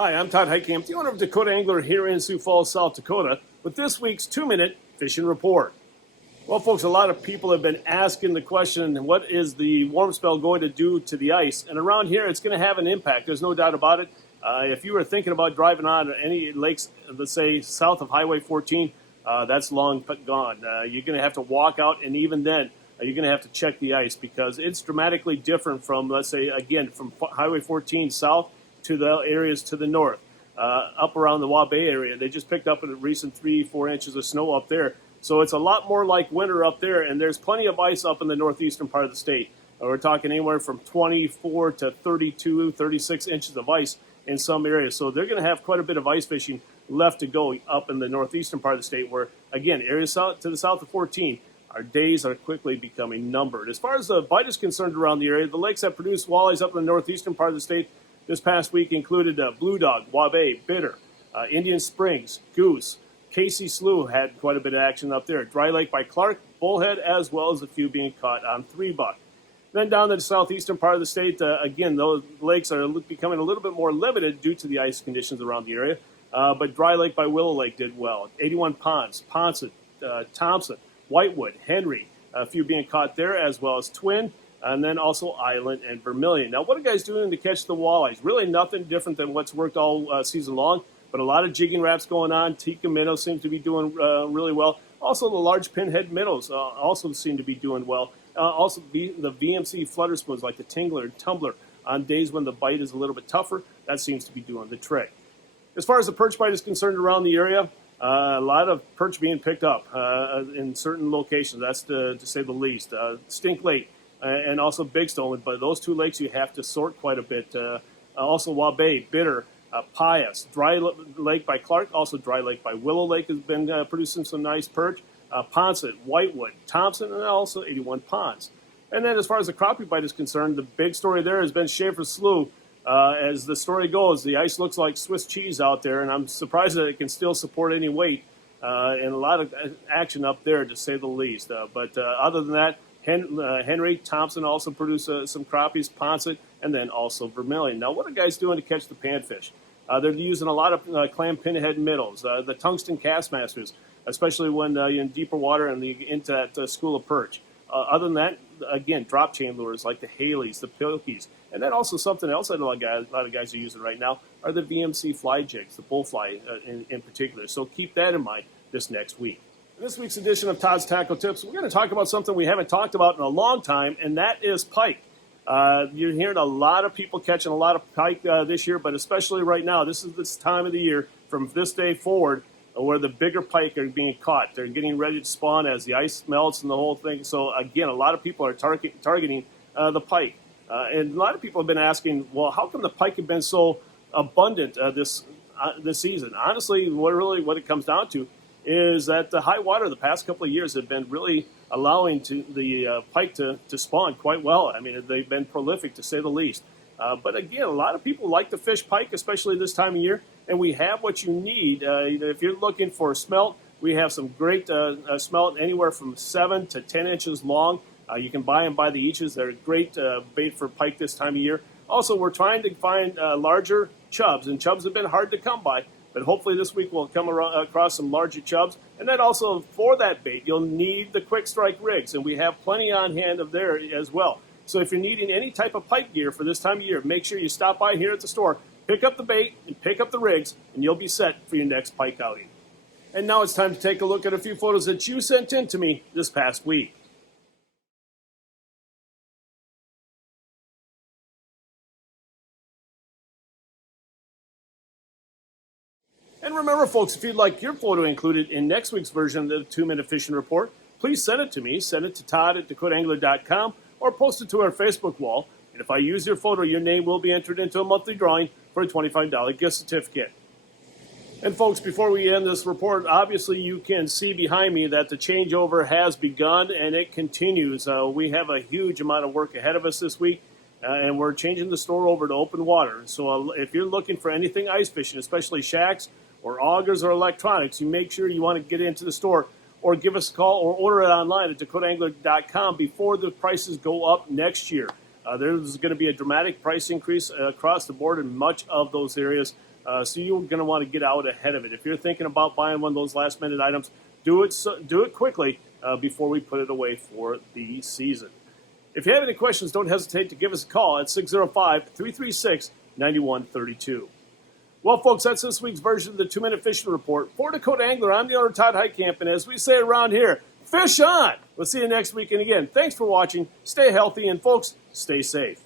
Hi, I'm Todd Heitkamp, the owner of Dakota Angler here in Sioux Falls, South Dakota, with this week's 2-minute fishing report. Well, folks, a lot of people have been asking the question, what is the warm spell going to do to the ice? And around here, it's going to have an impact. There's no doubt about it. If you were thinking about driving on any lakes, let's say south of Highway 14, that's long gone. You're going to have to walk out, and even then, you're going to have to check the ice because it's dramatically different from, let's say, again, from Highway 14 south to the areas to the north. Up around the Waubay area, they just picked up a recent 3-4 inches of snow up there. So it's a lot more like winter up there, and there's plenty of ice up in the northeastern part of the state. We're talking anywhere from 24 to 32, 36 inches of ice in some areas. So they're going to have quite a bit of ice fishing left to go up in the northeastern part of the state where, again, areas south, to the south of 14, our days are quickly becoming numbered. As far as the bite is concerned around the area, the lakes that produce walleyes up in the northeastern part of the state this past week included Blue Dog, Waubay, Bitter, Indian Springs, Goose. Casey Slough had quite a bit of action up there. Dry Lake by Clark, Bullhead, as well as a few being caught on 3-buck. Then down to the southeastern part of the state, again, those lakes are becoming a little bit more limited due to the ice conditions around the area. But Dry Lake by Willow Lake did well. 81 Ponds, Ponset, Thompson, Whitewood, Henry, a few being caught there, as well as Twin, and then also Island and Vermilion. Now, what are guys doing to catch the walleyes? Really nothing different than what's worked all season long, but a lot of jigging wraps going on. Tikka minnows seem to be doing really well. Also, the large pinhead minnows also seem to be doing well. Also, the VMC flutter spoons like the Tingler and Tumbler on days when the bite is a little bit tougher, that seems to be doing the trick. As far as the perch bite is concerned around the area, a lot of perch being picked up in certain locations, that's to say the least. Stink Lake and also Big Stone, but those two lakes you have to sort quite a bit. Also Waubay, Bitter, Pius, Dry Lake by Clark, also Dry Lake by Willow Lake has been producing some nice perch. Ponset, Whitewood, Thompson, and also 81 Ponds. And then as far as the crappie bite is concerned, the big story there has been Shaffer Slough. As the story goes, the ice looks like Swiss cheese out there, and I'm surprised that it can still support any weight and a lot of action up there, to say the least. But other than that, Henry, Thompson also produced some crappies, Ponset, and then also Vermilion. Now, what are guys doing to catch the panfish? They're using a lot of clam pinhead minnows, the tungsten cast masters, especially when you're in deeper water and you get into that school of perch. Other than that, again, drop chain lures like the Haleys, the Pilkies, and then also something else that a lot of guys are using right now are the VMC fly jigs, the bullfly in particular. So keep that in mind this next week. In this week's edition of Todd's Tackle Tips, we're going to talk about something we haven't talked about in a long time, and that is pike. You're hearing a lot of people catching a lot of pike this year, but especially right now. This is this time of the year from this day forward where the bigger pike are being caught. They're getting ready to spawn as the ice melts and the whole thing. So, again, a lot of people are targeting the pike. And a lot of people have been asking, well, how come the pike have been so abundant this season? Honestly, what it comes down to is that the high water the past couple of years have been really allowing the pike to spawn quite well. I mean, they've been prolific, to say the least. But again, a lot of people like to fish pike, especially this time of year, and we have what you need. If you're looking for smelt, we have some great smelt anywhere from 7 to 10 inches long. You can buy them by the eaches. They're great bait for pike this time of year. Also, we're trying to find larger chubs, and chubs have been hard to come by. But hopefully this week we'll come across some larger chubs. And then also for that bait, you'll need the quick strike rigs, and we have plenty on hand of there as well. So if you're needing any type of pike gear for this time of year, make sure you stop by here at the store, pick up the bait, and pick up the rigs, and you'll be set for your next pike outing. And now it's time to take a look at a few photos that you sent in to me this past week. And remember, folks, if you'd like your photo included in next week's version of the 2-Minute Fishing Report, please send it to me. Send it to todd@dakotaangler.com or post it to our Facebook wall. And if I use your photo, your name will be entered into a monthly drawing for a $25 gift certificate. And, folks, before we end this report, obviously you can see behind me that the changeover has begun and it continues. We have a huge amount of work ahead of us this week. And we're changing the store over to open water. So if you're looking for anything ice fishing, especially shacks or augers or electronics, you make sure you want to get into the store or give us a call or order it online at dakotaangler.com before the prices go up next year. There's going to be a dramatic price increase across the board in much of those areas. So you're going to want to get out ahead of it. If you're thinking about buying one of those last-minute items, do it quickly before we put it away for the season. If you have any questions, don't hesitate to give us a call at 605-336-9132. Well, folks, that's this week's version of the 2-Minute Fishing Report. For Dakota Angler, I'm the owner, Todd Heitkamp, and as we say around here, fish on! We'll see you next week, and again, thanks for watching. Stay healthy, and folks, stay safe.